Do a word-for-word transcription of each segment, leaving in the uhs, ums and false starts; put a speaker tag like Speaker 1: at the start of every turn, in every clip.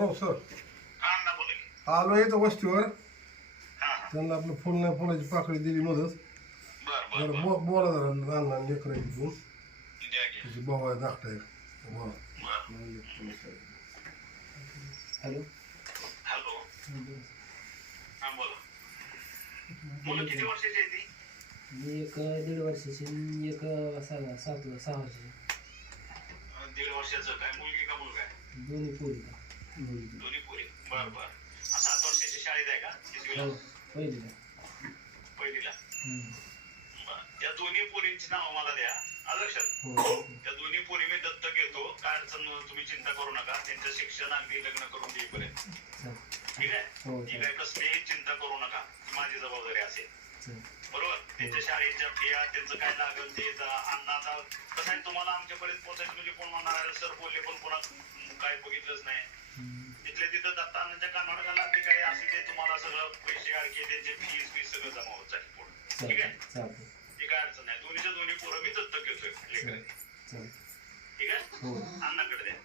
Speaker 1: Hello sir,
Speaker 2: हा ना बोला की.
Speaker 1: आलो इथं वस्तीवर.
Speaker 2: हा हा
Speaker 1: त्यांना आपलं फुल नाही फुलाची पाकळी दिली मदत.
Speaker 2: बर बर
Speaker 1: जरा
Speaker 2: बर
Speaker 1: बो बोला जरा लहान लहान लेकरं आहेत घेऊन.
Speaker 2: द्या की.
Speaker 1: त्याची भाऊ आहे धाकटा आहे. बोला.
Speaker 2: बर
Speaker 3: हॅलो.
Speaker 2: हॅलो हा बोला. मुलं किती वर्षाची आहे ती?
Speaker 3: मी एक दीड वर्षाची आणि एक सहा सात सहा वर्षाची.
Speaker 2: अं, दीड वर्षाचं काय मुलगी का मुलगा आहे?
Speaker 3: दोन्ही पोरी का?
Speaker 2: दोन्ही पोरी. बर बर. आ, सात वर्षाची शाळेत आहे का? कितवीला?
Speaker 3: हो पहिलीला.
Speaker 2: पहिलीला.
Speaker 3: हम्म.
Speaker 2: बर. त्या दोन्ही पोरींची नावं मला द्या. आलं लक्षात?
Speaker 3: हो.
Speaker 2: त्या दोन्ही पोरी मी दत्तक घेतो. काय अडचण नाही, तुम्ही चिंता करू नका. त्यांचं शिक्षण अगदी लग्न करून देईपर्यंत.
Speaker 3: चल.
Speaker 2: ठीक आहे?
Speaker 3: हो
Speaker 2: ही
Speaker 3: चल.
Speaker 2: काय कसलीही चिंता करू नका. माझी जबाबदारी असेल.
Speaker 3: चल.
Speaker 2: बरोबर. त्यांच्या शाळेच्या फिया त्यांचं काय लागेल ते अन्नाचा कसं आहे, तुम्हाला आमच्यापर्यंत पोहोचायचं म्हणजे कोण म्हणणार सर बोलले पण कोणा काय बघितलंच नाही.
Speaker 3: हम्म.
Speaker 2: तिथल्या तिथं दत्तानाच्या कानावर घाला ते काय असेल ते तुम्हाला सगळं पैसे अडके त्यांचे फीस फीस सगळं जमा होत जाईल पुढे. ठीक आहे?
Speaker 3: चालतंय.
Speaker 2: ती काय अडचण नाही. दोन्हीच्या दोन्ही पोरं मी दत्तक घेतोय लेकरं.
Speaker 3: चल.
Speaker 2: ठीक आहे?
Speaker 3: हो.
Speaker 2: अण्णाकडे द्या.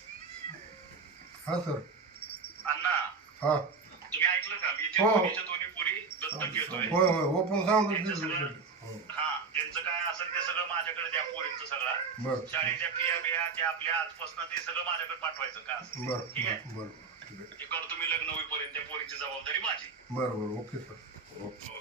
Speaker 1: हा सर.
Speaker 2: अण्णा
Speaker 1: हा.
Speaker 2: तुम्ही ऐकलं का? मी
Speaker 1: हो.
Speaker 2: दोन्हीच्या दोन्ही पोरी दत्तक घेतोय.
Speaker 1: होय होय ओपन सांगतो.
Speaker 2: त्यांचं सगळं
Speaker 1: हो.
Speaker 2: हा त्यांचं काय असेल ते सगळं माझ्याकडे द्या. पोरींचं सगळं
Speaker 1: बरं
Speaker 2: शाळेच्या फिया बिया ते आपल्या आजपासून ते सगळं माझ्याकडे पाठवायचं का असेल.
Speaker 1: बरं
Speaker 2: ठीक आहे?
Speaker 1: बरं बरं ठीक आहे.
Speaker 2: ते करतो मी लग्न होईपर्यंत त्या पोरीची जबाबदारी माझी.
Speaker 1: बरं बरं ओके सर. ओके.